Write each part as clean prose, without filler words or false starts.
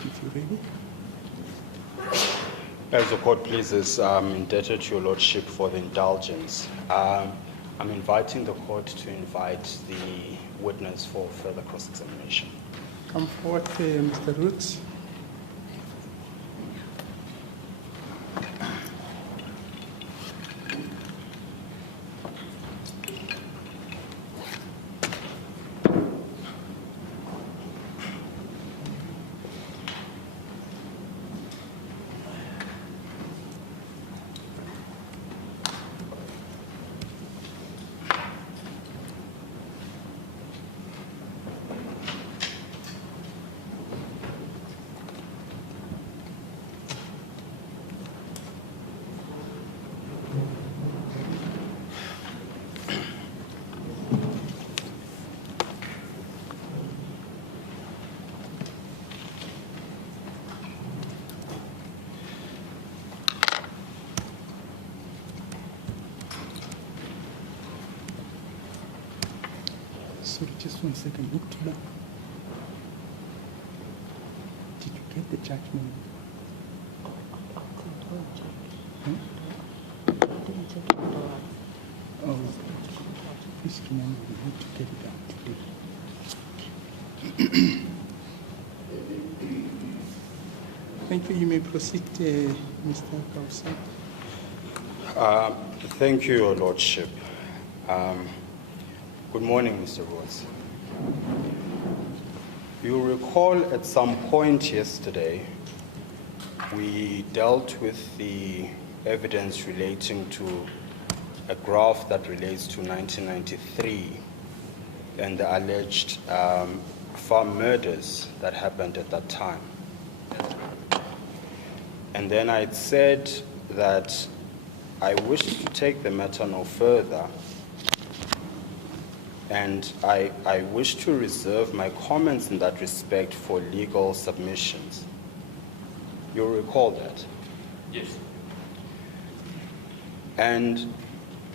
if you're ready. As the court pleases, I'm indebted to your lordship for the indulgence. I'm inviting the court to invite the witness for further cross-examination. Come forward, Mr. Roots. Sorry, just 1 second. Look to that. Did you get the judgment? Hmm? Oh, please remember, we need to get it out today. Thank you. You may proceed, Mr. Kausa. Thank you, your lordship. Good morning, Mr. Rhodes. You recall at some point yesterday, we dealt with the evidence relating to a graph that relates to 1993 and the alleged farm murders that happened at that time. And then I'd said that I wish to take the matter no further, and I wish to reserve my comments in that respect for legal submissions. You'll recall that? Yes. And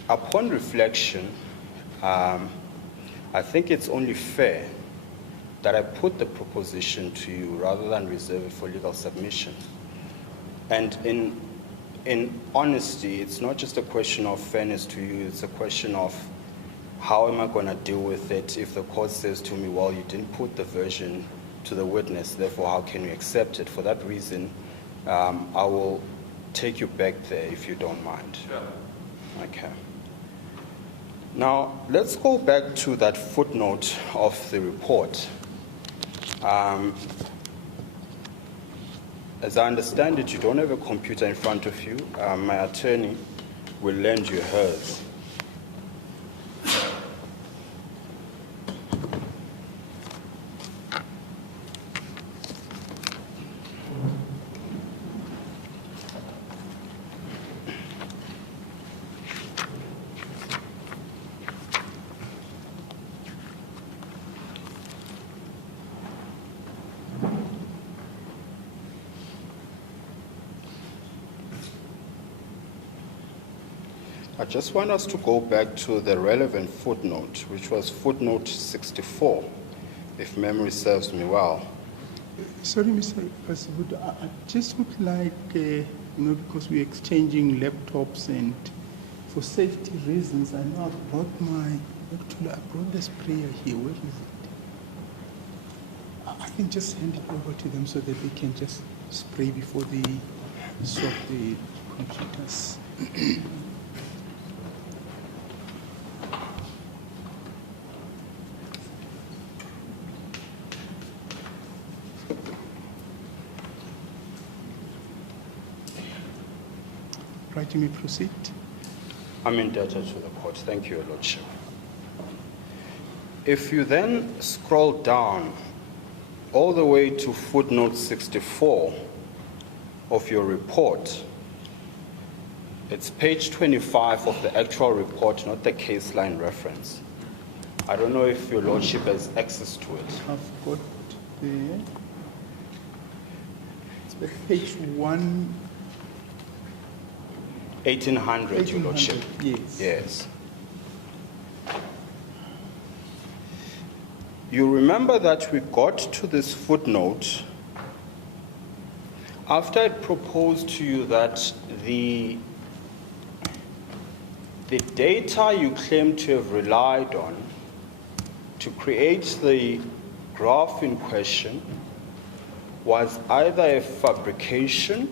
upon reflection, I think it's only fair that I put the proposition to you rather than reserve it for legal submission. And in honesty, it's not just a question of fairness to you, it's a question of how am I going to deal with it if the court says to me, well, you didn't put the version to the witness, therefore how can you accept it? For that reason, I will take you back there if you don't mind. Sure. Okay. Now, let's go back to that footnote of the report. As I understand it, you don't have a computer in front of you. My attorney will lend you hers. I just want us to go back to the relevant footnote, which was footnote 64, if memory serves me well. Sorry, Mr. President, I just would like, because we're exchanging laptops and for safety reasons, I know I've brought I brought the sprayer here. Where is it? I can just hand it over to them so that they can just spray before they swap the computers. Right, you may proceed. I'm indebted to the court. Thank you, Your Lordship. If you then scroll down all the way to footnote 64 of your report, it's page 25 of the actual report, not the case line reference. I don't know if Your Lordship has access to it. I've got the... It's page 1800, Your Lordship. Yes. Yes. You remember that we got to this footnote After I proposed to you that the data you claim to have relied on to create the graph in question was either a fabrication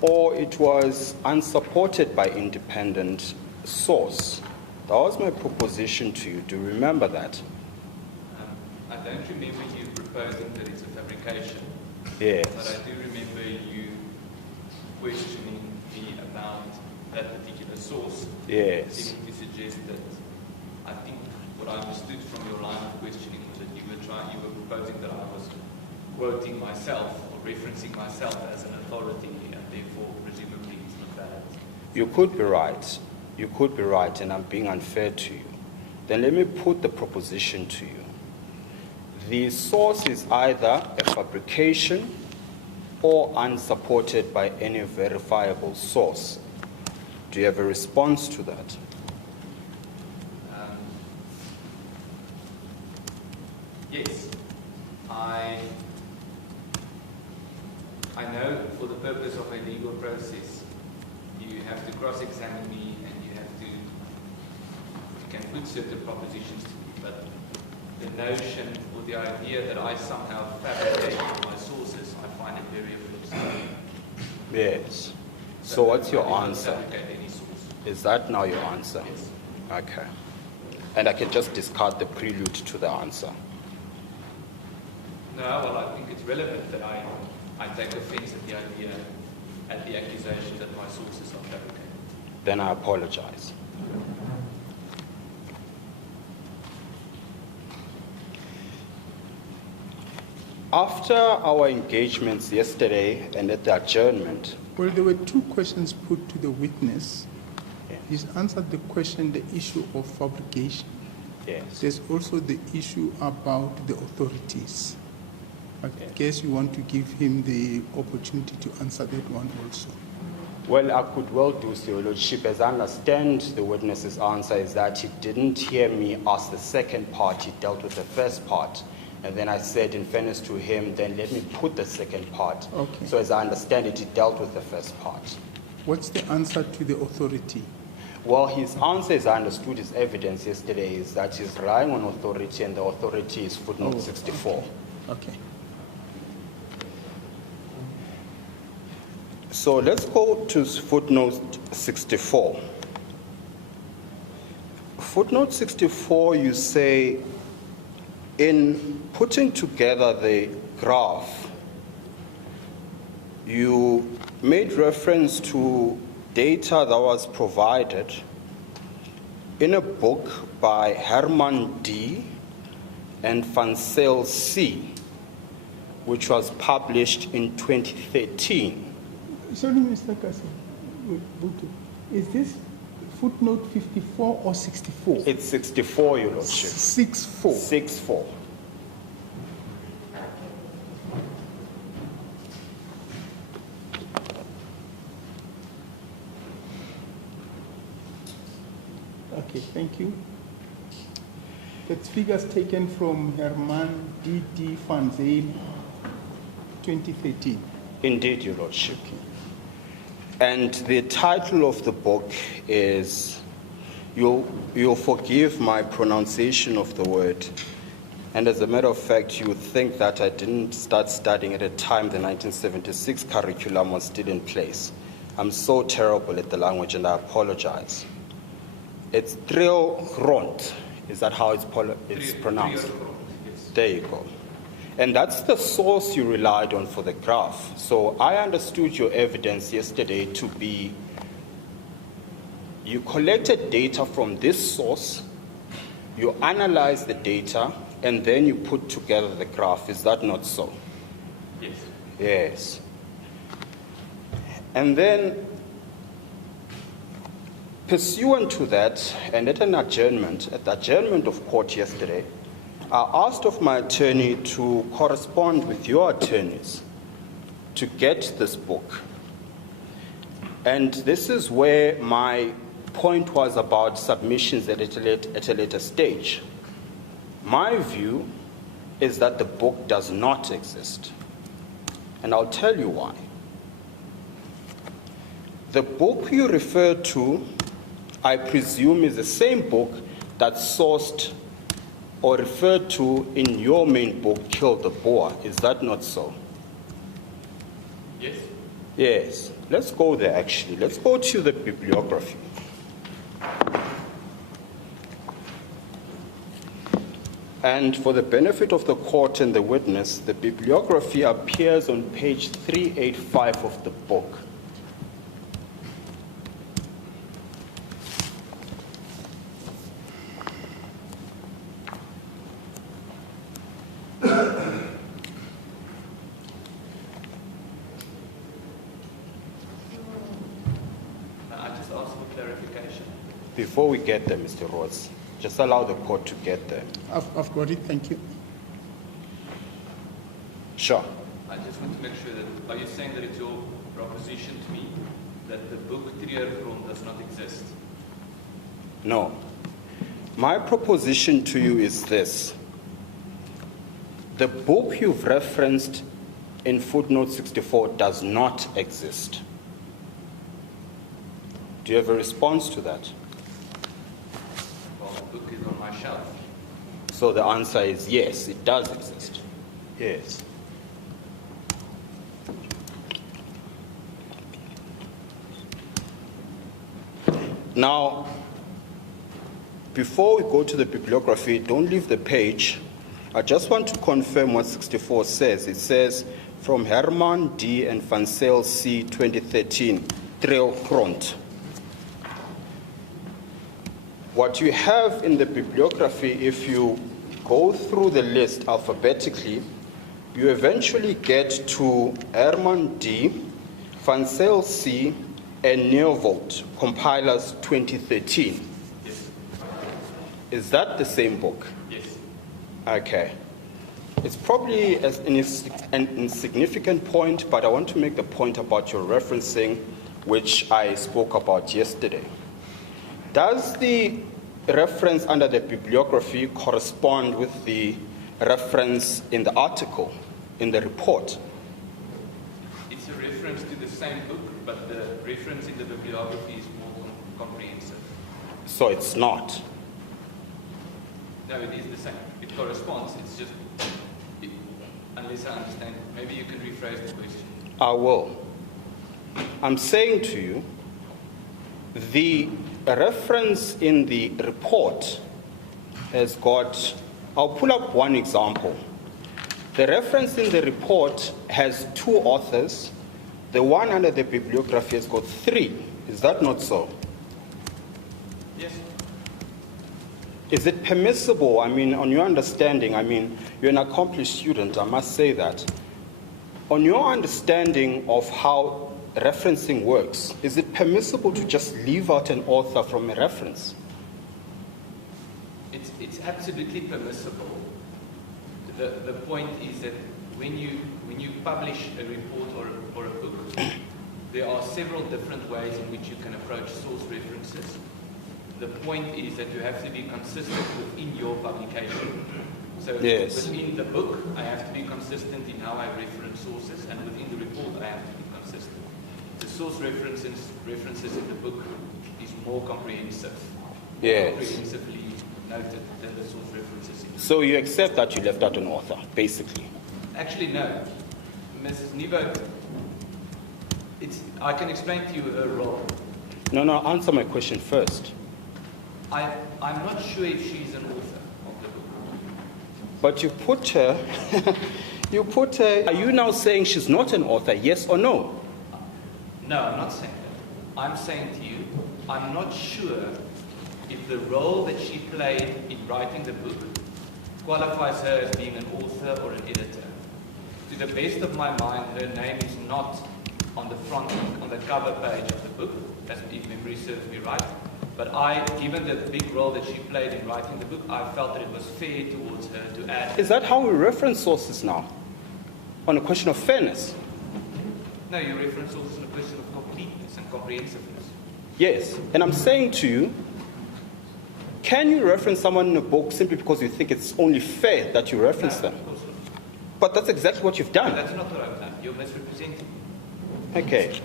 or it was unsupported by independent source. That was my proposition to you. Do you remember that? I don't remember you proposing that it's a fabrication. Yes. But I do remember you questioning me about that particular source. Yes. Seeming to suggest that I think what I understood from your line of questioning was that you were proposing that I was quoting myself or referencing myself as an authority, and therefore presumably it's not valid. You could be right. You could be right, and I'm being unfair to you. Then let me put the proposition to you. The source is either a fabrication or unsupported by any verifiable source. Do you have a response to that? Yes. I know for the purpose of a legal process, you have to cross-examine me and you can put certain propositions to me, but the notion or the idea that I somehow fabricated my sources, I find it very offensive. Yes. So what's your I don't answer? fabricate any source. Is that now your answer? Yes. Okay. And I can just discard the prelude to the answer. No, well, I think it's relevant that I take offense at the idea, at the accusation that my sources are fabricated. Then I apologize. After our engagements yesterday and at the adjournment, Well, there were two questions put to the witness. Yes. He's answered the question, the issue of fabrication. yes, There's also the issue about the authorities. I Yes. guess you want to give him the opportunity to answer that one also. well, I could well do so, Your Lordship. As I understand the witness's answer is that he didn't hear me ask the second part, he dealt with the first part. And then I said, in fairness to him, then let me put the second part. Okay. So as I understand it, he dealt with the first part. What's the answer to the authority? Well, his answer, as I understood his evidence yesterday, is that he's relying on authority, and the authority is footnote Oh, 64. Okay. So let's go to footnote 64. Footnote 64, you say, in putting together the graph, you made reference to data that was provided in a book by Herman D. and Fansel C., which was published in 2013. Sorry, Mr. Kasi. Is this footnote 54 or 64? It's 64, Your Lordship. 64. 64. Okay, thank you. That's figures taken from Herman D.D. Fanzel, 2013. Indeed, Your Lordship. And the title of the book is, you'll forgive my pronunciation of the word. And as a matter of fact, you would think that I didn't start studying at a time the 1976 curriculum was still in place. I'm so terrible at the language, and I apologize. It's Triogront. Is that how it's pronounced? Yes. There you go. And that's the source you relied on for the graph. So I understood your evidence yesterday to be, you collected data from this source, you analyzed the data, and then you put together the graph. Is that not so? Yes. Yes. And then, pursuant to that, and at the adjournment of court yesterday, I asked of my attorney to correspond with your attorneys to get this book. And this is where my point was about submissions at a later stage. My view is that the book does not exist. And I'll tell you why. The book you refer to, I presume, is the same book that's sourced or referred to in your main book, Kill the Boer. Is that not so? Yes. Yes. Let's go there, actually. Let's go to the bibliography. And for the benefit of the court and the witness, the bibliography appears on page 385 of the book. I just asked for clarification. Before we get there, Mr. Ross, just allow the court to get there. I've got it, thank you. Sure. I just want to make sure that, are you saying that it's your proposition to me that the book Triergrond does not exist? No. My proposition to you is this. The book you've referenced in footnote 64 does not exist. Do you have a response to that? Well, the book is on my shelf. So the answer is yes, it does exist. Yes. Now, before we go to the bibliography, don't leave the page. I just want to confirm what 64 says. It says, from Herman D. and Van Zyl C. 2013, Triergrond. What you have in the bibliography, if you go through the list alphabetically, you eventually get to Herman D., Van Zyl C., and Neovolt, compilers 2013. Yes. Is that the same book? Yes. Okay. It's probably an insignificant point, but I want to make the point about your referencing, which I spoke about yesterday. Does the reference under the bibliography correspond with the reference in the article, in the report? It's a reference to the same book, but the reference in the bibliography is more comprehensive. So it's not. No, it is the same. It corresponds. It's just, unless I understand, maybe you can rephrase the question. I will. I'm saying to you, the reference in the report has got, I'll pull up one example. The reference in the report has 2 authors. The one under the bibliography has got 3. Is that not so? Yes. Is it permissible, on your understanding, you're an accomplished student, I must say that. On your understanding of how referencing works, is it permissible to just leave out an author from a reference? It's absolutely permissible. The point is that when you publish a report or a book, there are several different ways in which you can approach source references. The point is that you have to be consistent within your publication. So yes. Within the book, I have to be consistent in how I reference sources, and within the report, I have to be consistent. The source references in the book is more comprehensive. Yes. More comprehensively noted than the source references in the book. So you accept that you left out an author, basically? Actually, no. Mrs. Nebo, I can explain to you her role. No, answer my question first. I'm not sure if she's an author of the book. But you put her, are you now saying she's not an author, yes or no? No, I'm not saying that. I'm saying to you, I'm not sure if the role that she played in writing the book qualifies her as being an author or an editor. To the best of my mind, her name is not on the front, on the cover page of the book, if memory serves me right. But given the big role that she played in writing the book, I felt that it was fair towards her to add. Is that how we reference sources now? On a question of fairness? No, you reference sources on a question of completeness and comprehensiveness. Yes, and I'm saying to you, can you reference someone in a book simply because you think it's only fair that you reference them? Of course not. But that's exactly what you've done. That's not what I've done. You're misrepresenting. Okay.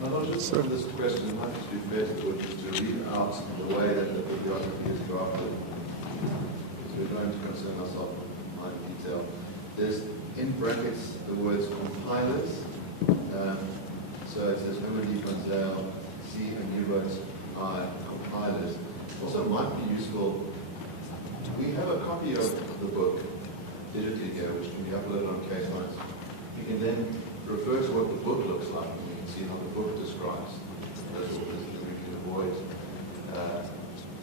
No, not just on this question, it might just be fair to do it just to read out the way that the bibliography is drafted. So we're going to concern ourselves with my detail. There's in brackets the words compilers. So it says Emily Gonzale, C. and you wrote I, compilers. Also might be useful, we have a copy of the book digitally here, which can be uploaded on case notes. You can then refer to what the book looks like, and you can see how the book describes those authors, and we can avoid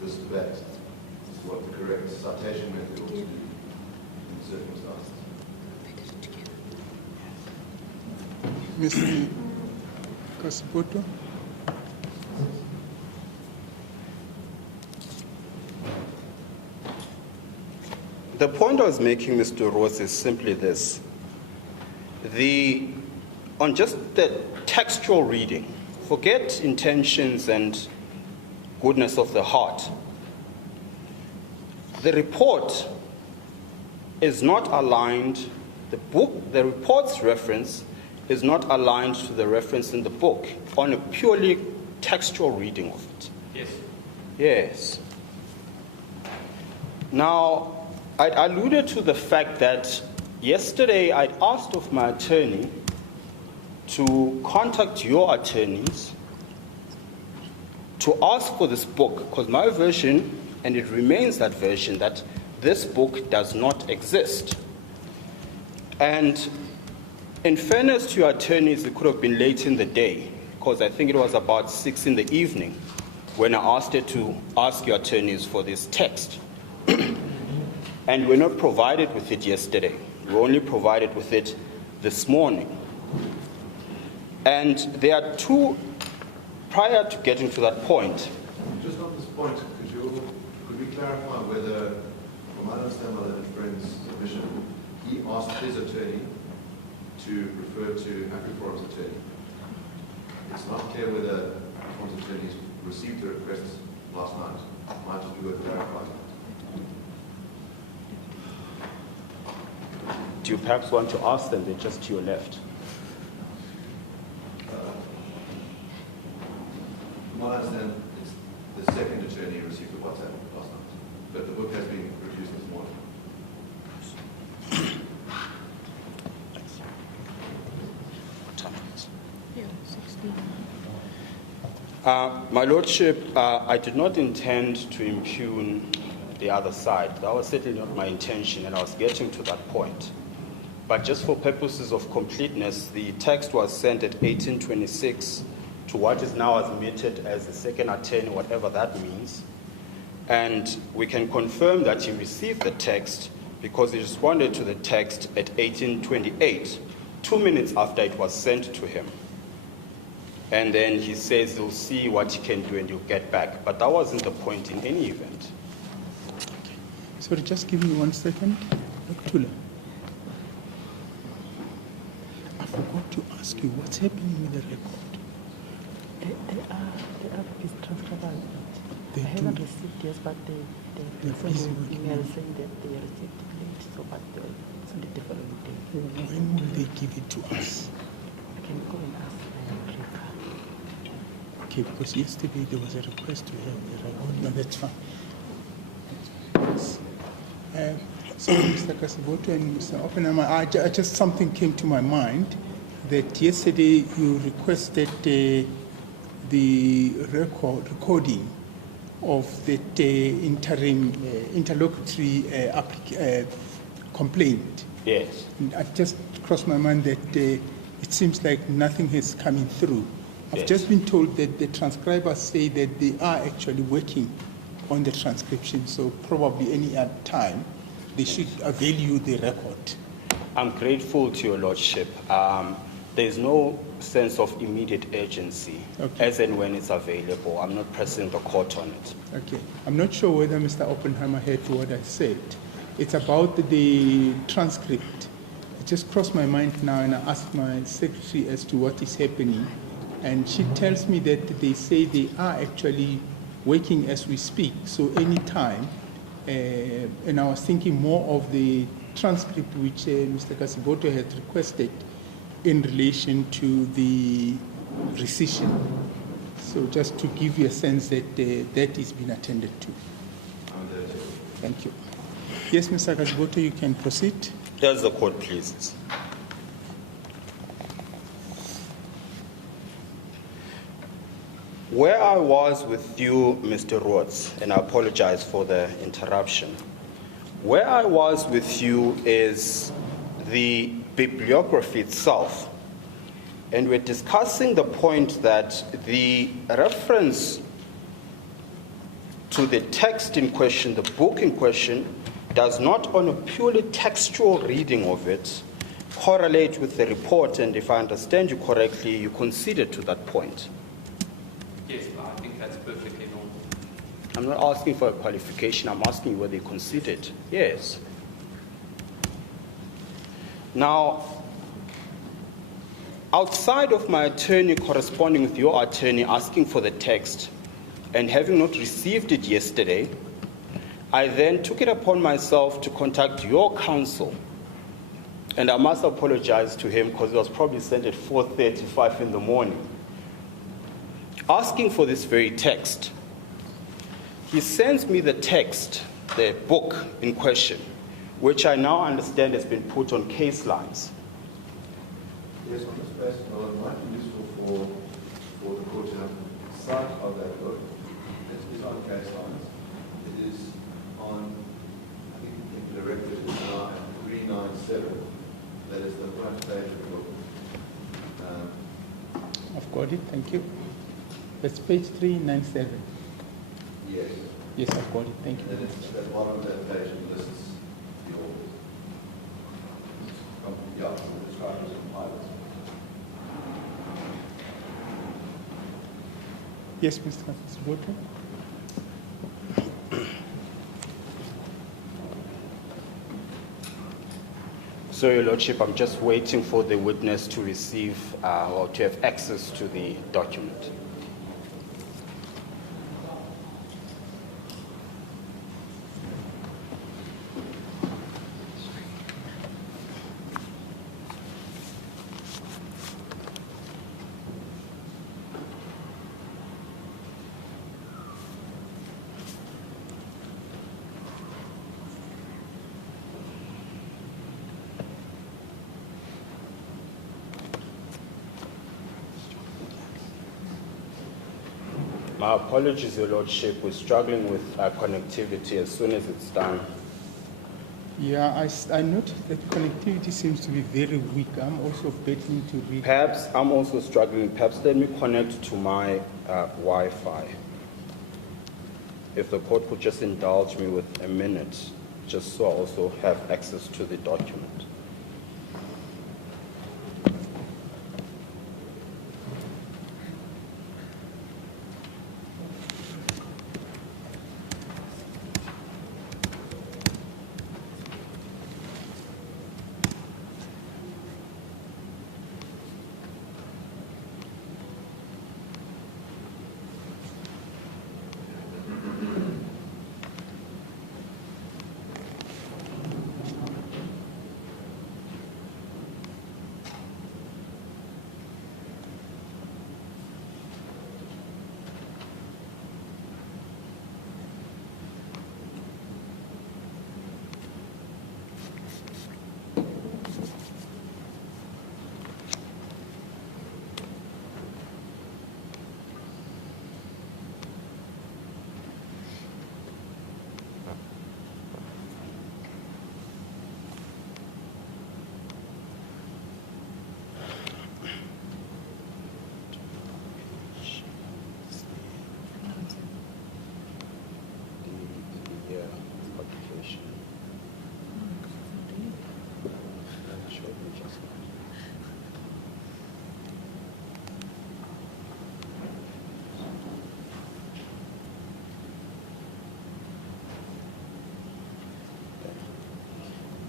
this debate as to what the correct citation method ought to be in circumstances. Mr. Kasipoto? The point I was making, Mr. Ross, is simply this. On just the textual reading, forget intentions and goodness of the heart. The report is not aligned, the report's reference is not aligned to the reference in the book on a purely textual reading of it. Yes. Yes. Now, I alluded to the fact that yesterday I'd asked of my attorney to contact your attorneys to ask for this book, because my version, and it remains that version, that this book does not exist. And in fairness to your attorneys, it could have been late in the day, because I think it was about 6 in the evening when I asked her to ask your attorneys for this text. And we're not provided with it yesterday. We were only provided with it this morning. And there are two, prior to getting to that point. Just on this point, could we clarify whether, from my understanding of the friend's submission, he asked his attorney to refer to AfriForum's attorney? It's not clear whether AfriForum's attorneys received the request last night. It might just be worth clarifying. Do you perhaps want to ask them? They're just to your left. From what I understand, it's the second attorney who received the WhatsApp last night, but the book has been produced this morning. My Lordship, I did not intend to impugn the other side. That was certainly not my intention, and I was getting to that point. But just for purposes of completeness, the text was sent at 1826 to what is now admitted as the second attorney, whatever that means. And we can confirm that he received the text because he responded to the text at 1828, 2 minutes after it was sent to him. And then he says he'll see what he can do and he'll get back. But that wasn't the point in any event. Sorry, just give me 1 second. Dr. Tula. I forgot to ask you, what's happening with the record? They are transcribable. They I haven't do. received yes, but they They're sent busy an working email on it. saying that they received it late, so but they'll send it the following day. When will they give it to us? I can go and ask Rika. Okay, because yesterday there was a request to have the record. No, that's fine. So, Mr. Kasiboto and Mr. Oppenheimer, just something came to my mind that yesterday you requested the recording of that interim interlocutory complaint. Yes. And it just crossed my mind that it seems like nothing is coming through. I've Yes. just been told that the transcribers say that they are actually working on the transcription, so probably any other time they should avail you the record. I'm grateful to your Lordship. There's no sense of immediate urgency, Okay. as and when it's available. I'm not pressing the court on it. Okay. I'm not sure whether Mr. Oppenheimer heard what I said. It's about the transcript. It just crossed my mind now, and I asked my secretary as to what is happening. And she tells me that they say they are actually working as we speak, so any time. And I was thinking more of the transcript which Mr. Kasiboto had requested in relation to the rescission. So just to give you a sense that that is being attended to. Thank you. Yes, Mr. Kasboto, you can proceed. Here's the court, please. Where I was with you, Mr. Rhodes, and I apologize for the interruption. Where I was with you is the bibliography itself. And we're discussing the point that the reference to the text in question, the book in question, does not, on a purely textual reading of it, correlate with the report. And if I understand you correctly, you conceded to that point. Yes, I think that's perfectly normal. I'm not asking for a qualification. I'm asking you whether you conceded. Yes. Now, outside of my attorney corresponding with your attorney asking for the text and having not received it yesterday, I then took it upon myself to contact your counsel. And I must apologize to him because it was probably sent at 4:35 in the morning, asking for this very text. He sends me the text, the book in question, which I now understand has been put on case lines. Yes, on this basis, well, it might be useful for the court to have sight of that book. It is on case lines. It is on, I think in the record it is now at 397. That is the front page of the book. I've got it, thank you. That's page 397. Yes. Yes, I've got it, thank And you. then it's at the bottom of that page it lists your the describers and pilots. Yes, Mr. Kasboto. So, Your Lordship, I'm just waiting for the witness to receive or to have access to the document. My apologies, Your Lordship. We're struggling with connectivity. As soon as it's done. Yeah, I noticed that connectivity seems to be very weak. I'm also betting to read. Perhaps I'm also struggling. Perhaps let me connect to my Wi-Fi. If the court could just indulge me with a minute, just so I also have access to the document.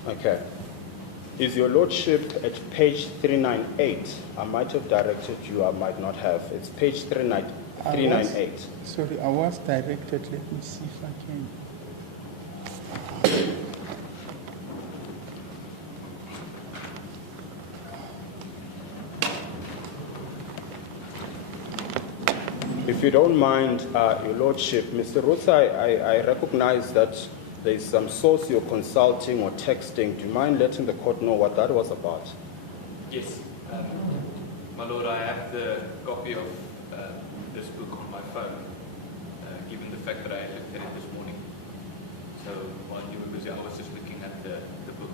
Okay. Is Your Lordship at page 398? I might have directed you, I might not have. It's page 398. Sorry, I was directed. Let me see if I can. If you don't mind, Your Lordship, Mr. Roots, I recognize that there's some source you're consulting or texting. Do you mind letting the court know what that was about? Yes. My Lord, I have the copy of this book on my phone, given the fact that I looked at it this morning. So while you were busy, I was just looking at the book.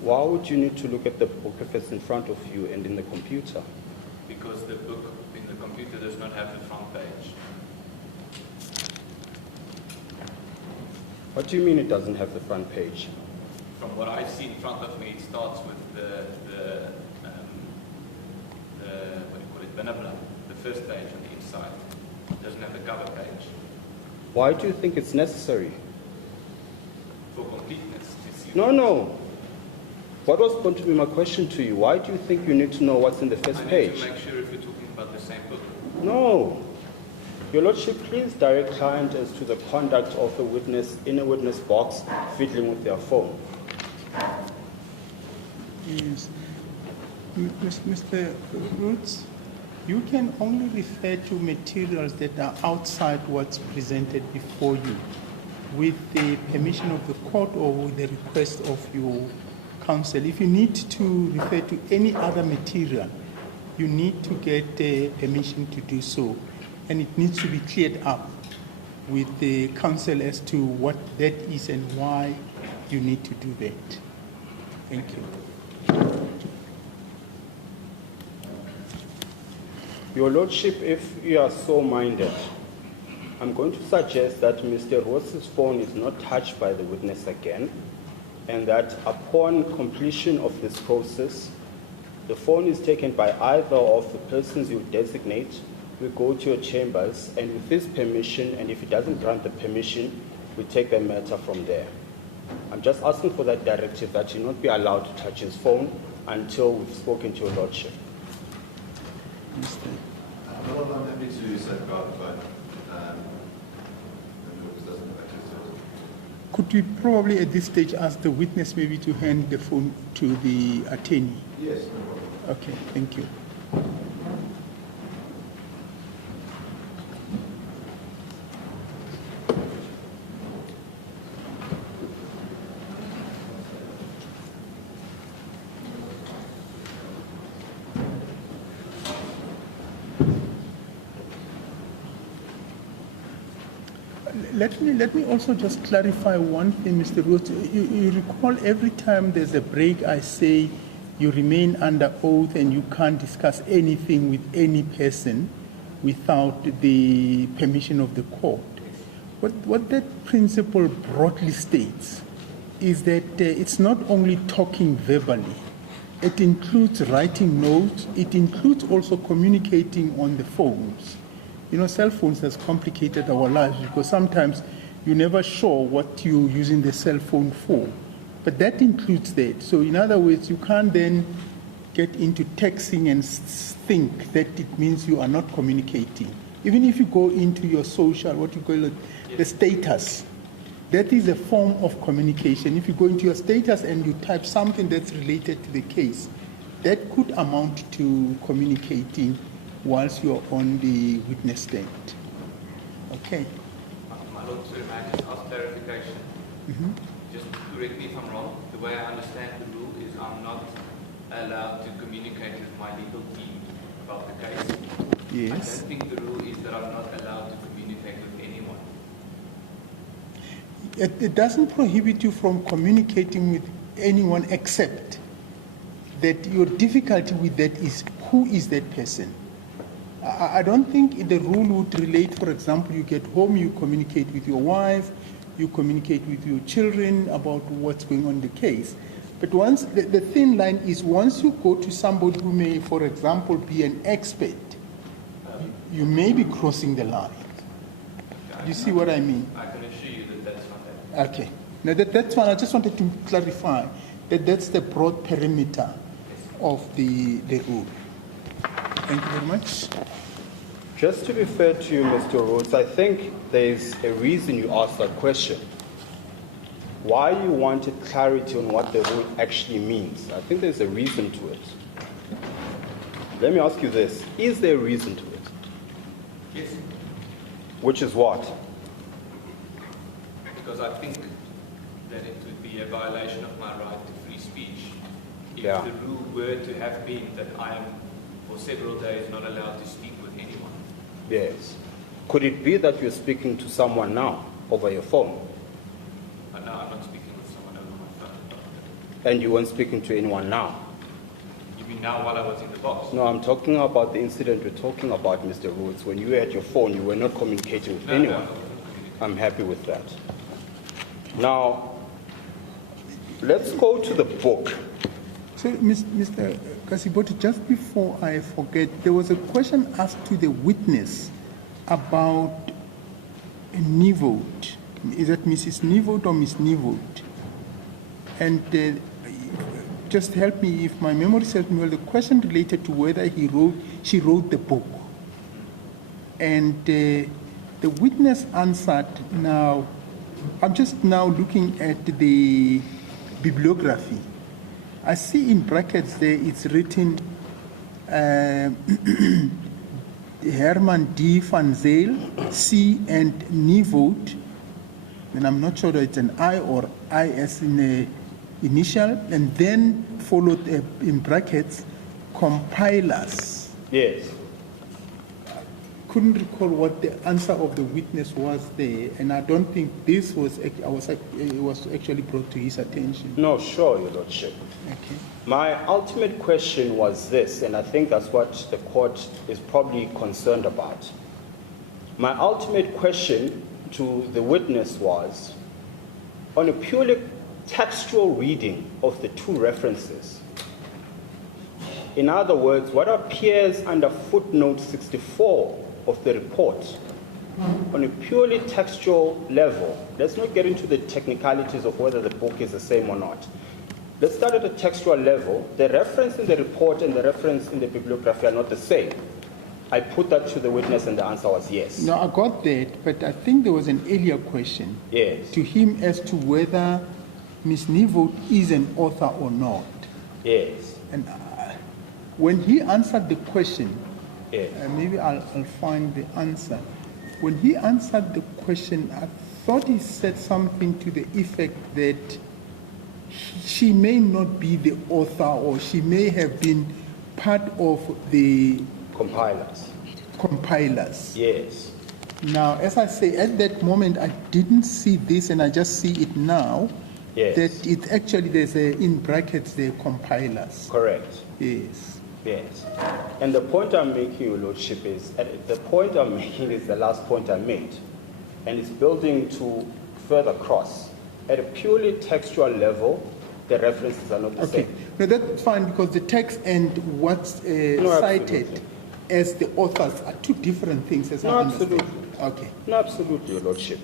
Why would you need to look at the book if it's in front of you and in the computer? Because the book in the computer does not have the front page. What do you mean it doesn't have the front page? From what I see in front of me, it starts with the what do you call it, Benabla, the first page on the inside. It doesn't have the cover page. Why do you think it's necessary? For completeness, to see. No. What was going to be my question to you? Why do you think you need to know what's in the first I need page? to make sure if you're talking about the same book. No. Your Lordship, please direct client as to the conduct of a witness in a witness box fiddling with their phone. Yes. Mr. Roots, you can only refer to materials that are outside what's presented before you with the permission of the court or with the request of your counsel. If you need to refer to any other material, you need to get permission to do so. And it needs to be cleared up with the counsel as to what that is and why you need to do that. Thank you. Your Lordship, if you are so minded, I'm going to suggest that Mr. Ross's phone is not touched by the witness again, and that upon completion of this process, the phone is taken by either of the persons you designate. We go to your chambers, and with this permission, and if he doesn't grant the permission, we take the matter from there. I'm just asking for that directive that you not be allowed to touch his phone until we've spoken to your Lordship. Well, I'm happy to safeguard the phone. And Lucas doesn't have access to it. Could we probably at this stage ask the witness maybe to hand the phone to the attorney? Yes, no problem. Okay, thank you. Let me also just clarify one thing, Mr. Rhodes. You recall every time there's a break, I say you remain under oath and you can't discuss anything with any person without the permission of the court. What that principle broadly states is that it's not only talking verbally. It includes writing notes. It includes also communicating on the phones. You know, cell phones has complicated our lives because sometimes you're never sure what you're using the cell phone for. But that includes that. So in other words, you can't then get into texting and think that it means you are not communicating. Even if you go into your social, what you call it, the status, that is a form of communication. If you go into your status and you type something that's related to the case, that could amount to communicating whilst you're on the witness stand. Okay. My Lord, sir, may I just ask clarification? Just correct me if I'm wrong. The way I understand the rule is I'm not allowed to communicate with my legal team about the case. Yes. I don't think the rule is that I'm not allowed to communicate with anyone. It doesn't prohibit you from communicating with anyone except that your difficulty with that is who is that person. I don't think the rule would relate, for example, you get home, you communicate with your wife, you communicate with your children about what's going on in the case. But once, the thin line is once you go to somebody who may, for example, be an expert, you may be crossing the line. Do you see what I mean? I can assure you that that's not that. Okay. Now that's one, I just wanted to clarify that that's the broad perimeter of the rule. Thank you very much. Just to be fair to you, Mr. Rhodes, I think there's a reason you asked that question. Why you wanted clarity on what the rule actually means. I think there's a reason to it. Let me ask you this. Is there a reason to it? Yes. Which is what? Because I think that it would be a violation of my right to free speech if Yeah. the rule were to have been that I am for several days not allowed to speak with anyone. Yes. Could it be that you're speaking to someone now over your phone But now I'm not speaking with someone over my phone. and you weren't speaking to anyone now? You mean now while I was in the box? No, I'm talking about the incident we're talking about, Mr. Roots. When you were at your phone, you were not communicating with anyone. No. I'm happy with that. Now, let's go to the book. So, Mr. Kasiboti, just before I forget, there was a question asked to the witness about a Nivold. Is that Mrs. Nivold or Miss Nivold? And just help me if my memory serves me well. The question related to whether she wrote the book, and the witness answered. Now, I'm just now looking at the bibliography. I see in brackets there it's written Herman D. van Zyl, C. and Nivold. And I'm not sure that it's an I or IS in the initial, and then followed in brackets compilers. Yes. Couldn't recall what the answer of the witness was there, and I don't think this was it was actually brought to his attention. No, sure, Your Lordship. Okay. My ultimate question was this, and I think that's what the court is probably concerned about. My ultimate question to the witness was, on a purely textual reading of the two references, in other words, what appears under footnote 64 of the report, on a purely textual level, let's not get into the technicalities of whether the book is the same or not. Let's start at the textual level. The reference in the report and the reference in the bibliography are not the same. I put that to the witness and the answer was yes. No, I got that, but I think there was an earlier question Yes. to him as to whether Ms. Nivold is an author or not. Yes. And when he answered the question, Yes. maybe I'll find the answer. When he answered the question, I thought he said something to the effect that she may not be the author, or she may have been part of the compilers. Yes. Now, as I say, at that moment, I didn't see this, and I just see it now. Yes. That it actually, there's in brackets, the compilers. Correct. Yes. Yes. And the point I'm making, Your Lordship, is the point I'm making is the last point I made, and it's building to further cross. At a purely textual level, the references are not the Okay. same. No, that's fine, because the text and what's cited absolutely. as the authors are two different things, as No, I understand. absolutely. Okay. No, absolutely, Your Lordship.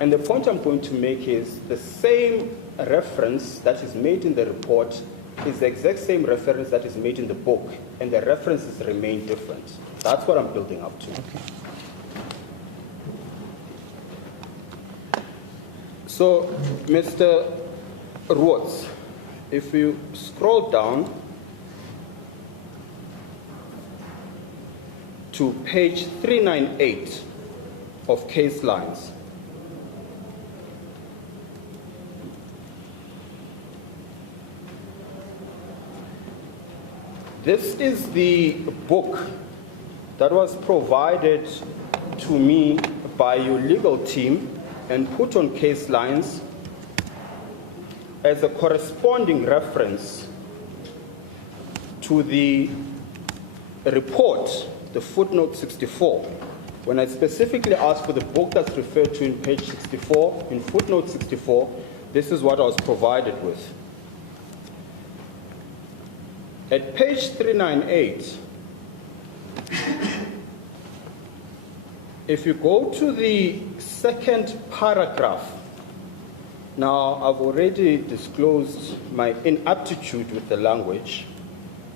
And the point I'm going to make is the same reference that is made in the report is the exact same reference that is made in the book, and the references remain different. That's what I'm building up to. Okay. So, Mr. Roots, if you scroll down to page 398 of case lines, this is the book that was provided to me by your legal team and put on case lines as a corresponding reference to the report, the footnote 64. When I specifically asked for the book that's referred to in page 64, in footnote 64, this is what I was provided with. At page 398, if you go to the second paragraph, now I've already disclosed my inaptitude with the language.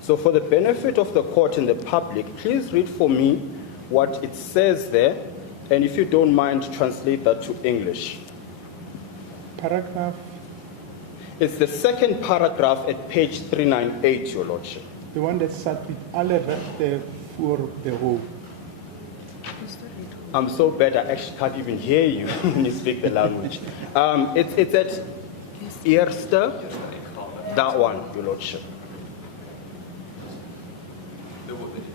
So for the benefit of the court and the public, please read for me what it says there, and if you don't mind, translate that to English. Paragraph. It's the second paragraph at page 398, Your Lordship. The one that starts with alle rechte voor beroep. I'm so bad I actually can't even hear you when you speak the language. It's at Eerste, that one, Your Lordship.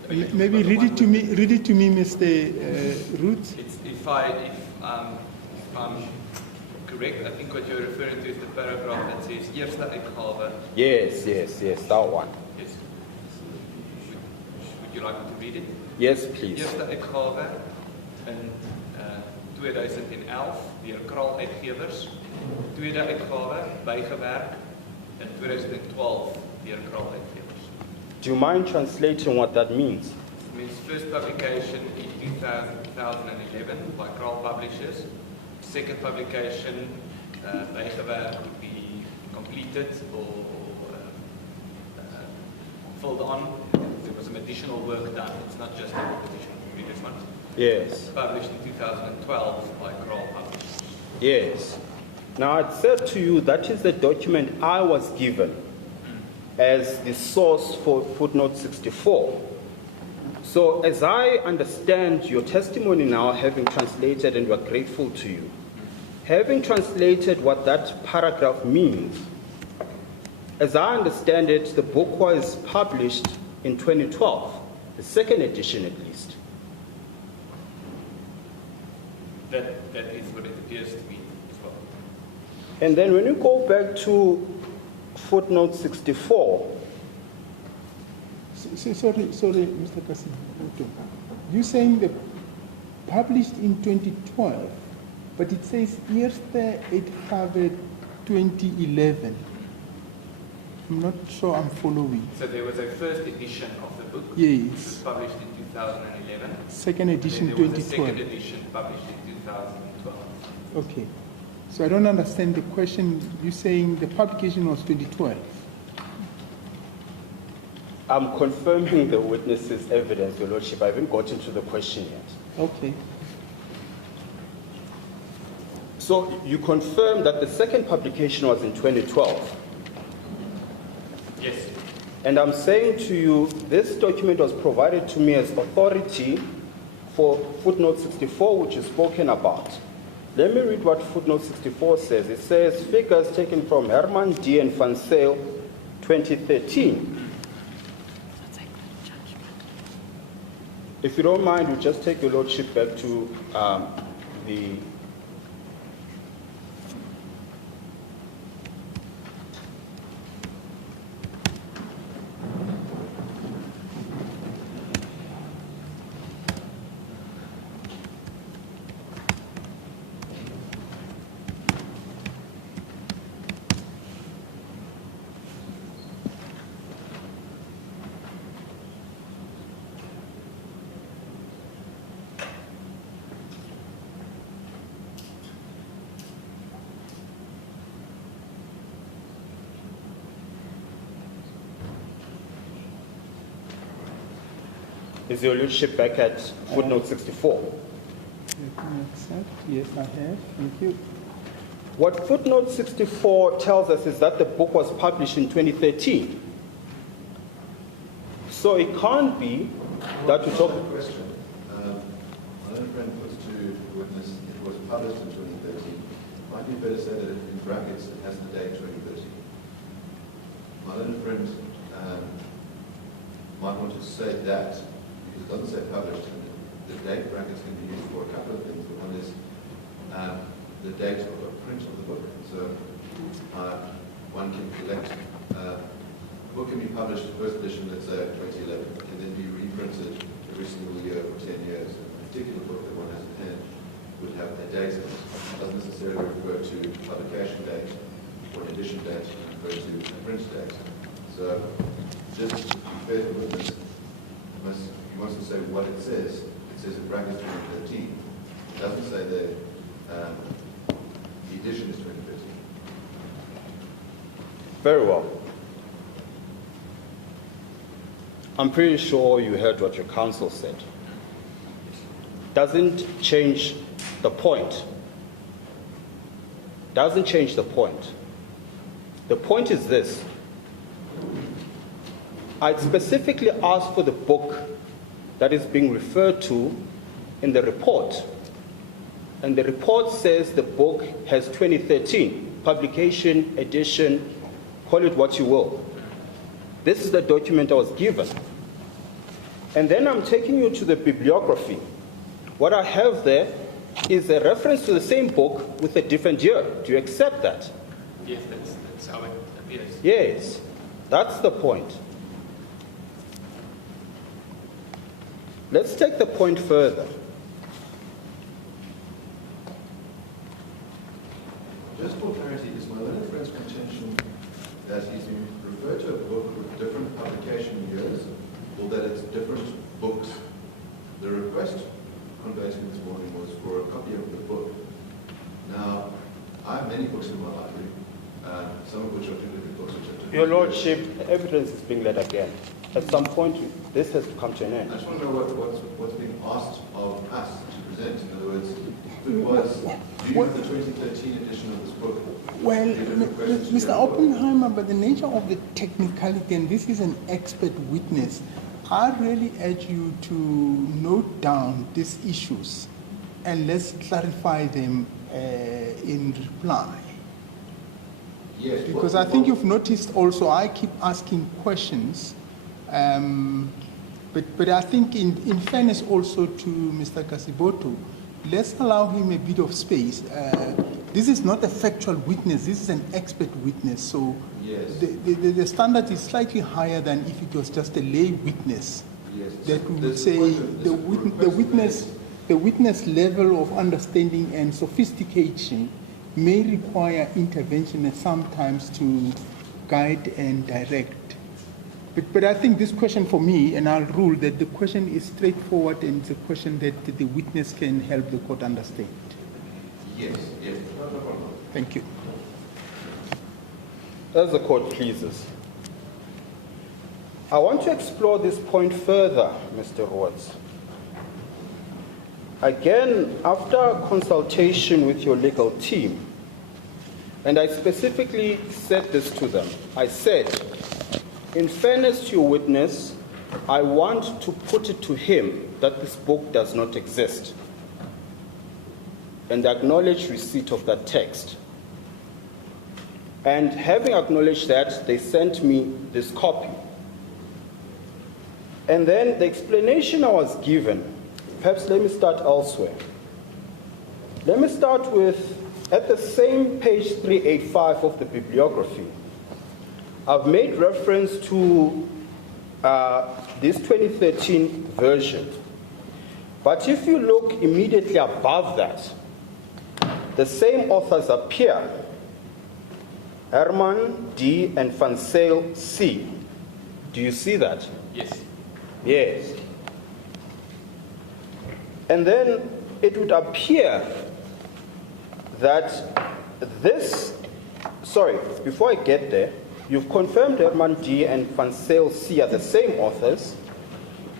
Maybe read it to me, Mr. Roots. It's, if I'm correct, I think what you're referring to is the paragraph that says Eerste uitgawe. Yes, that one. Yes. Would you like me to read it? Yes, please. Eerste uitgawe in 2011 deur Kraal Uitgewers. Tweede uitgawe bygewerk in 2012 deur Kraal Uitgewers. Do you mind translating what that means? It means first publication in 2011 by Kraal Publishers. Second publication, bygewerk would be completed or filled on. There was some additional work done. It's not just a repetition of the previous ones. Yes. Published in 2012 by Kraal Publishers. Yes. Now, I said to you that is the document I was given as the source for footnote 64. So, as I understand your testimony now, having translated, and we're grateful to you, having translated what that paragraph means, as I understand it, the book was published in 2012, the second edition at least. That is what it appears to be as well. And then when you go back to footnote 64. Sorry, Mr. Kasim. You're saying the published in 2012, but it says Eerste Uitgawe 2011. I'm not sure I'm following. So there was a first edition of the book. Yes. It was published in 2011. Second edition Then there was 2012. a second edition published in 2012. Okay. So I don't understand the question. You're saying the publication was 2012. I'm confirming the witness's evidence, Your Lordship. I haven't got into the question yet. Okay. So you confirm that the second publication was in 2012. Yes. And I'm saying to you, this document was provided to me as authority for footnote 64, which is spoken about. Let me read what footnote 64 says. It says, figures taken from Herman D. and Van Zyl, 2013. If you don't mind, we'll just take Your Lordship back to the Is Your Lordship back at footnote 64? Let me accept. Yes, I have. Thank you. What footnote 64 tells us is that the book was published in 2013. So it can't be that we talk... Question. My own friend puts to the witness, it was published in 2013. Might be better said that in brackets it has the date 2013. My own friend might want to say that, because it doesn't say published, and the date brackets can be used for a couple of things. But one is the date of a print of the book. So one can collect, a book can be published, first edition, let's say 2011, can then be reprinted every single year for 10 years. And a particular book that one has in hand would have a date in it. It doesn't necessarily refer to publication date or an edition date, it refers to a print date. So just to be fair to witness, he wants to say what it says. It says in brackets 2013. It doesn't say the edition is 2013. Very well. I'm pretty sure you heard what your counsel said. Doesn't change the point. Doesn't change the point. The point is this. I specifically asked for the book that is being referred to in the report. And the report says the book has 2013, publication, edition, call it what you will. This is the document I was given. And then I'm taking you to the bibliography. What I have there is a reference to the same book with a different year. Do you accept that? Yes, that's how it appears. Yes, that's the point. Let's take the point further. Just for clarity, is my learned friend's contention that he's been referred to a book with different publication years, or that it's different books? The request conveyed to me this morning was for a copy of the book. Now, I have many books in my library, some of which are duplicate books. Your Lordship, evidence is being led again. At some point, this has to come to an end. I just want to know what's being asked of us to present. In other words, if it was, do you have the 2013 edition of this book? Well, Mr. Oppenheimer, by the nature of the technicality, and this is an expert witness, I really urge you to note down these issues and let's clarify them in reply. Yes. Because I think you've noticed also I keep asking questions, but I think in fairness also to Mr. Kasiboto, let's allow him a bit of space. This is not a factual witness, this is an expert witness, so yes. the standard is slightly higher than if it was just a lay witness. Yes. That we would say the witness level of understanding and sophistication may require intervention and sometimes to guide and direct. But I think this question for me, and I'll rule that the question is straightforward and it's a question that the witness can help the court understand. Yes, yes. No problem. Thank you. As the court pleases. I want to explore this point further, Mr. Rhodes. Again, after consultation with your legal team, and I specifically said this to them, I said, in fairness to your witness, I want to put it to him that this book does not exist, and acknowledge receipt of that text. And having acknowledged that, they sent me this copy. And then the explanation I was given, perhaps let me start elsewhere. Let me start with, at the same page 385 of the bibliography, I've made reference to this 2013 version. But if you look immediately above that, the same authors appear, Herman D. and Van Zyl C. Do you see that? Yes. Yes. And then it would appear that this, sorry, before I get there, you've confirmed Herman D. and Van Zyl C. are the same authors,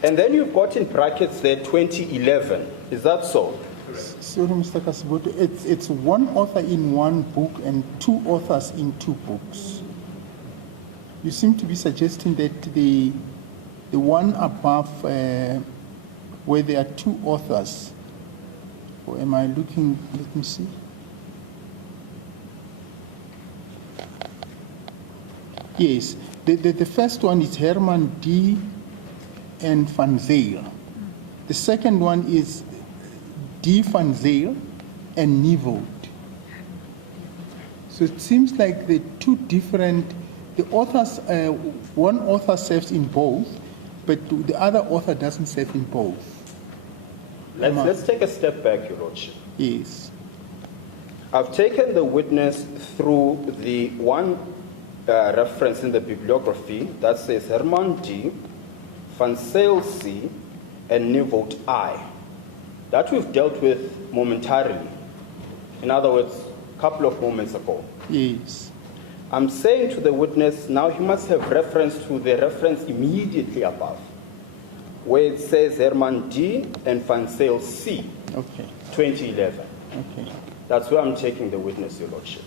and then you've got in brackets there 2011. Is that so? Sorry, Mr. Kasiboto, it's one author in one book and two authors in two books. You seem to be suggesting that the one above where there are two authors, or am I looking, let me see. Yes, the first one is Herman D. and Van Zyl. The second one is D. Van Zyl and Nieuwhout. So it seems like the two different, the authors, one author serves in both, but the other author doesn't serve in both. Let's take a step back, Your Lordship. Yes. I've taken the witness through the one reference in the bibliography that says Herman D., Van Zyl C., and Nieuwhout I. That we've dealt with momentarily. In other words, a couple of moments ago. Yes. I'm saying to the witness, now he must have reference to the reference immediately above, where it says Herman D. and Van Zyl C. Okay. 2011. Okay. That's where I'm taking the witness, Your Lordship.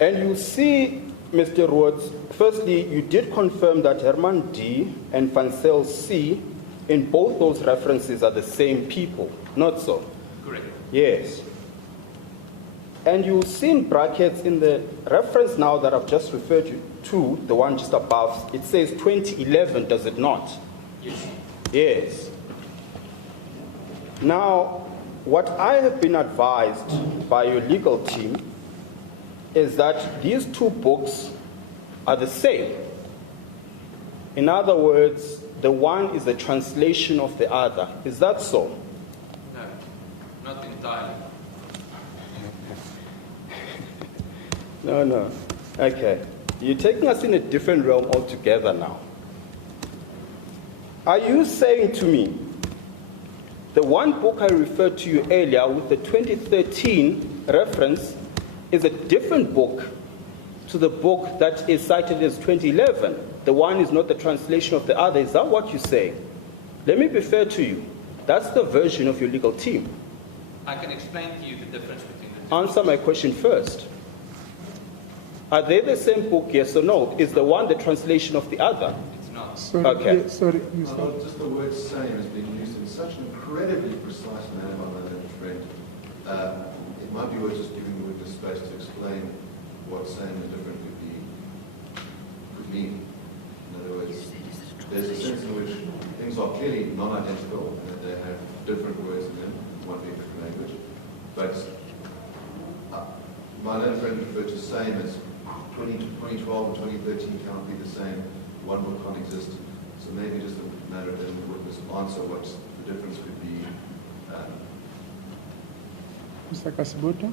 And you see, Mr. Rhodes, firstly, you did confirm that Herman D. and Van Zyl C. in both those references are the same people, not so? Correct. Yes. And you'll see in brackets in the reference now that I've just referred you to, the one just above, it says 2011, does it not? Yes. Yes. Now, what I have been advised by your legal team is that these two books are the same. In other words, the one is a translation of the other. Is that so? No, not entirely. No. Okay. You're taking us in a different realm altogether now. Are you saying to me, the one book I referred to you earlier with the 2013 reference is a different book to the book that is cited as 2011? The one is not the translation of the other. Is that what you're saying? Let me be fair to you. That's the version of your legal team. I can explain to you the difference between the two. Answer my question first. Are they the same book, yes or no? Is the one the translation of the other? It's not. Sorry, Okay. yeah, sorry, Well, Mr. just the word same has been used in such an incredibly precise manner by my learned friend. It might be worth just giving the witness space to explain what same and different could mean. In other words, there's a sense in which things are clearly non-identical and that they have different words in them, one being a different language. But my learned friend referred to same as 2012 and 2013 cannot be the same. One book can't exist. So maybe just a matter of letting the witness answer what the difference could be. Mr. Kasiboto?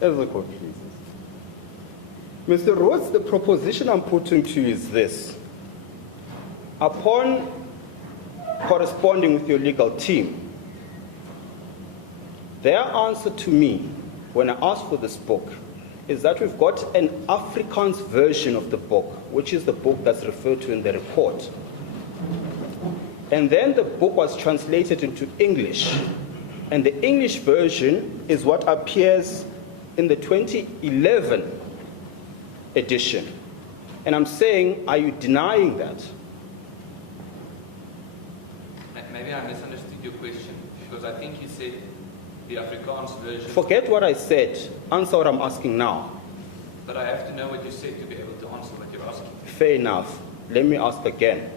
As a court, please. Mr. Rhodes, the proposition I'm putting to you is this. Upon corresponding with your legal team, their answer to me when I asked for this book is that we've got an Afrikaans version of the book, which is the book that's referred to in the report. And then the book was translated into English. And the English version is what appears in the 2011 edition. And I'm saying, are you denying that? Maybe I misunderstood your question, because I think you said the Afrikaans version. Forget what I said. Answer what I'm asking now. But I have to know what you said to be able to answer what you're asking. Fair enough. Let me ask again.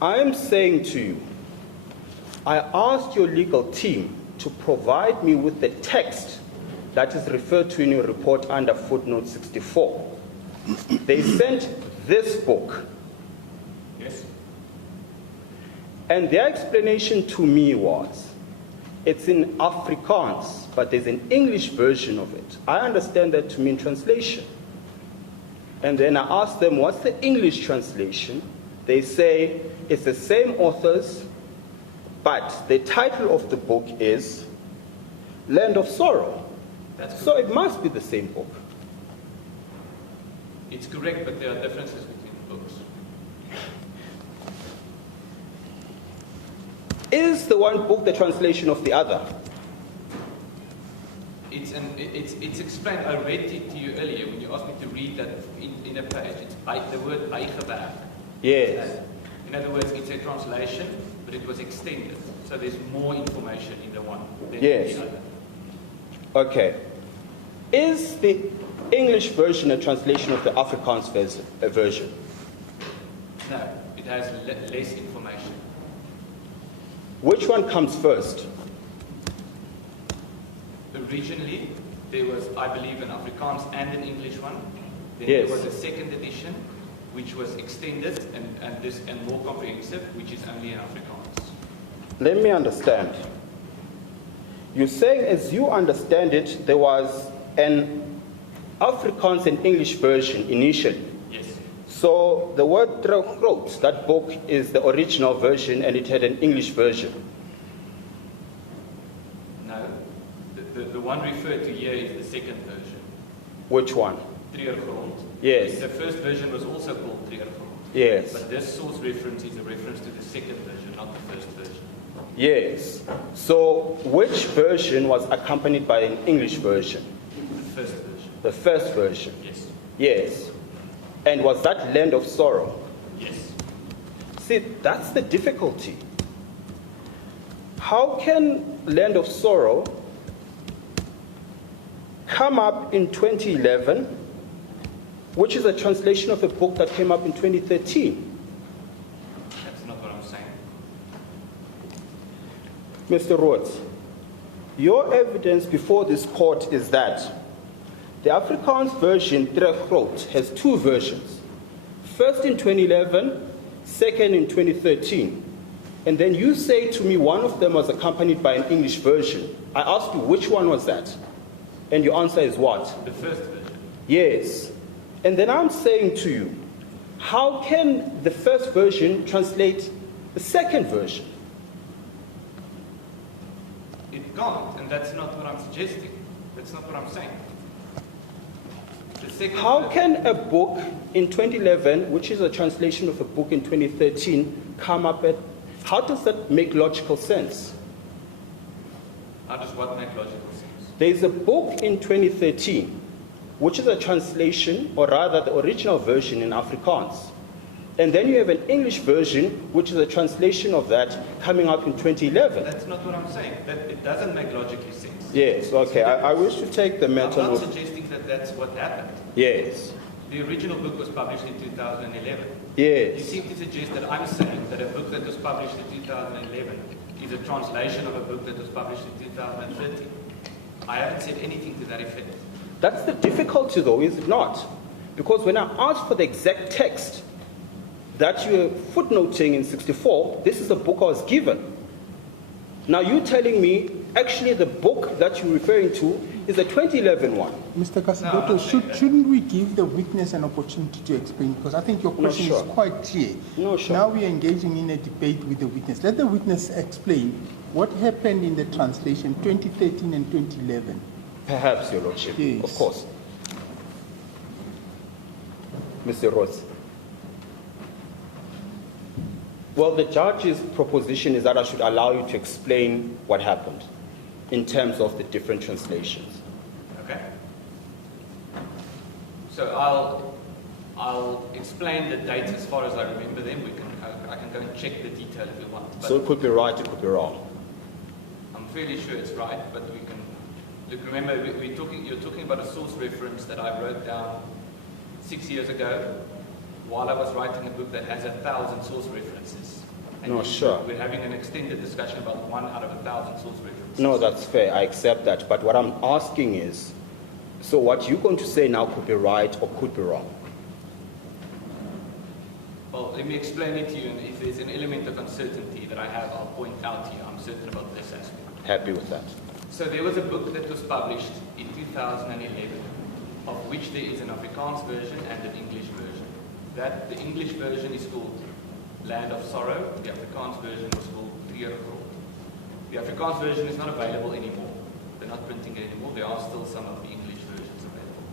I am saying to you, I asked your legal team to provide me with the text that is referred to in your report under footnote 64. They sent this book. Yes. And their explanation to me was, it's in Afrikaans, but there's an English version of it. I understand that to mean translation. And then I asked them, what's the English translation? They say, it's the same authors, but the title of the book is Land of Sorrow. That's So correct. it must be the same book. It's correct, but there are differences between the books. Is the one book the translation of the other? It's explained. I read it to you earlier when you asked me to read that in a page. It's the word Eigeberg. Yes. In other words, it's a translation, but it was extended. So there's more information in the one than Yes. in the other. Okay. Is the English version a translation of the Afrikaans version? No, it has less information. Which one comes first? Originally, there was, I believe, an Afrikaans and an English one. Then Yes. there was a second edition, which was extended and more comprehensive, which is only in Afrikaans. Let me understand. You're saying, as you understand it, there was an Afrikaans and English version initially. Yes. So the word Teruggroot, that book is the original version and it had an English version. No, the one referred to here is the second version. Which one? Treurgrond. Yes. The first version was also called Treurgrond. Yes. But this source reference is a reference to the second version, not the first version. Yes. So which version was accompanied by an English version? The first version. The first version. Yes. Yes. And was that Land of Sorrow? Yes. See, that's the difficulty. How can Land of Sorrow come up in 2011, which is a translation of a book that came up in 2013? That's not what I'm saying. Mr. Rhodes, your evidence before this court is that the Afrikaans version, Teruggroot, has two versions. First in 2011, second in 2013. And then you say to me one of them was accompanied by an English version. I asked you which one was that? And your answer is what? The first version. Yes. And then I'm saying to you, how can the first version translate the second version? It can't, and that's not what I'm suggesting. That's not what I'm saying. The second How can a book in 2011, which is a translation of a book in 2013, come up at... How does that make logical sense? How does what make logical sense? There is a book in 2013, which is a translation, or rather the original version in Afrikaans. And then you have an English version, which is a translation of that coming up in 2011. That's not what I'm saying. That it doesn't make logically sense. Yes, okay. I wish to take the matter I'm not note. suggesting that that's what happened. Yes. The original book was published in 2011. Yes. You seem to suggest that I'm saying that a book that was published in 2011 is a translation of a book that was published in 2013. I haven't said anything to that effect. That's the difficulty, though, is it not? Because when I asked for the exact text that you're footnoting in 64, this is the book I was given. Now you're telling me, actually the book that you're referring to is a 2011 one. Mr. No, Kasiboto, I'm not saying that. shouldn't we give the witness an opportunity to explain? Because I think your question sure. is quite clear. No, sure. Now we are engaging in a debate with the witness. Let the witness explain what happened in the translation 2013 and 2011. Perhaps, Your Lordship. Yes. Of course. Mr. Ross. Well, the judge's proposition is that I should allow you to explain what happened in terms of the different translations. Okay? So I'll explain the dates as far as I remember them. I can go and check the detail if you want. But So it could be right, it could be wrong. I'm fairly sure it's right, but we can look. Remember, you're talking about a source reference that I wrote down 6 years ago, while I was writing a book that has 1,000 source references. And No, sure. We're having an extended discussion about 1 out of 1,000 source references. No, that's fair. I accept that. But what I'm asking is, so what you're going to say now could be right or could be wrong. Well, let me explain it to you, and if there's an element of uncertainty that I have, I'll point out to you. I'm certain about this aspect. Happy with that. So there was a book that was published in 2011, of which there is an Afrikaans version and an English version. The English version is called Land of Sorrow. The Afrikaans version was called Treurgrond. The Afrikaans version is not available anymore. They're not printing it anymore. There are still some of the English versions available.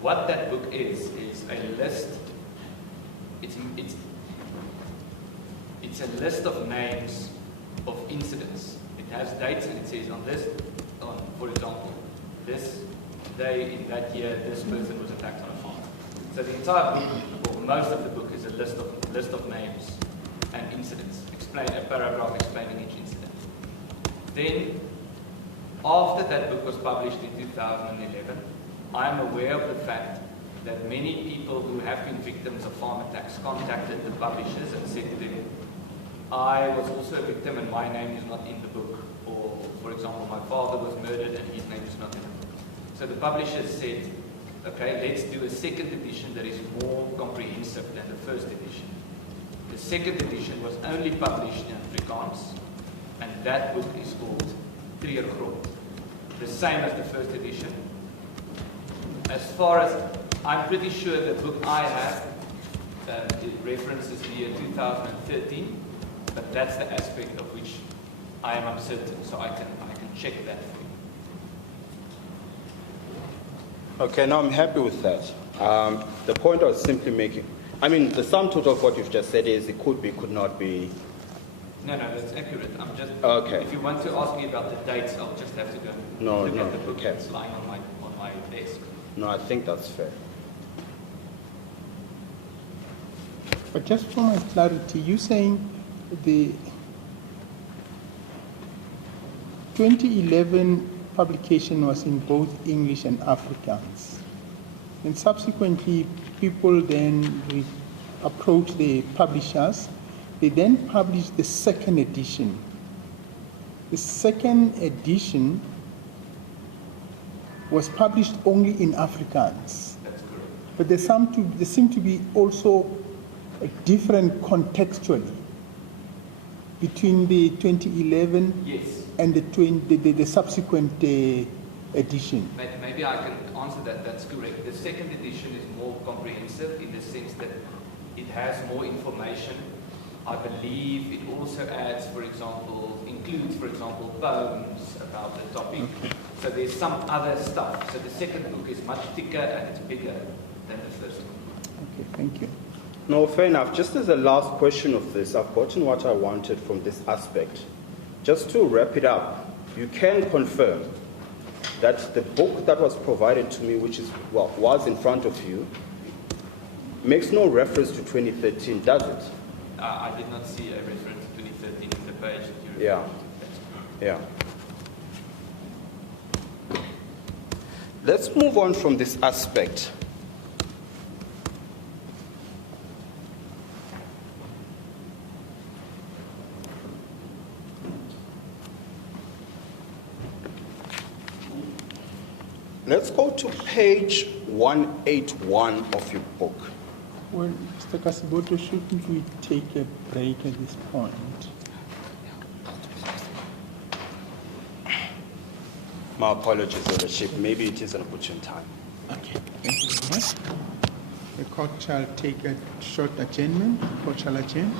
What that book is a list. It's a list of names of incidents. It has dates and it says for example, this day in that year, this person was attacked on a farm. So the entire book, or most of the book, is a list of names and incidents. A paragraph explaining each incident. Then, after that book was published in 2011, I am aware of the fact that many people who have been victims of farm attacks contacted the publishers and said to them, I was also a victim and my name is not in the book. Or, for example, my father was murdered and his name is not in the book. So the publishers said, okay, let's do a second edition that is more comprehensive than the first edition. The second edition was only published in Afrikaans, and that book is called Treurgrond. The same as the first edition. As far as I'm pretty sure the book I have, it references the year 2013, but that's the aspect of which I am uncertain, so I can check that for you. Okay, now I'm happy with that. The point I was simply making, the sum total of what you've just said is it could be, could not be. No, that's accurate. I'm just. Okay. If you want to ask me about the dates, I'll just have to go look at the book okay. that's lying on my desk. No, I think that's fair. But just for my clarity, you're saying the 2011 publication was in both English and Afrikaans. And subsequently, people then approached the publishers. They then published the second edition. The second edition was published only in Afrikaans. That's correct. But there seem to be also a different contextually between the 2011 Yes. and the subsequent edition. Maybe I can answer that. That's correct. The second edition is more comprehensive in the sense that it has more information. I believe it also adds, includes, for example, poems about the topic. Okay. So there's some other stuff. So the second book is much thicker and it's bigger than the first book. Okay, thank you. No, fair enough. Just as a last question of this, I've gotten what I wanted from this aspect. Just to wrap it up, you can confirm that the book that was provided to me, was in front of you, makes no reference to 2013, does it? I did not see a reference to 2013 in the page that you Yeah. referred to. That's correct. Yeah. Let's move on from this aspect. Let's go to page 181 of your book. Well, Mr. Kasiboto, shouldn't we take a break at this point? My apologies, Lordship. Maybe it is an opportune time. Okay, thank you very much. The court shall take a short adjournment. Court shall adjourn.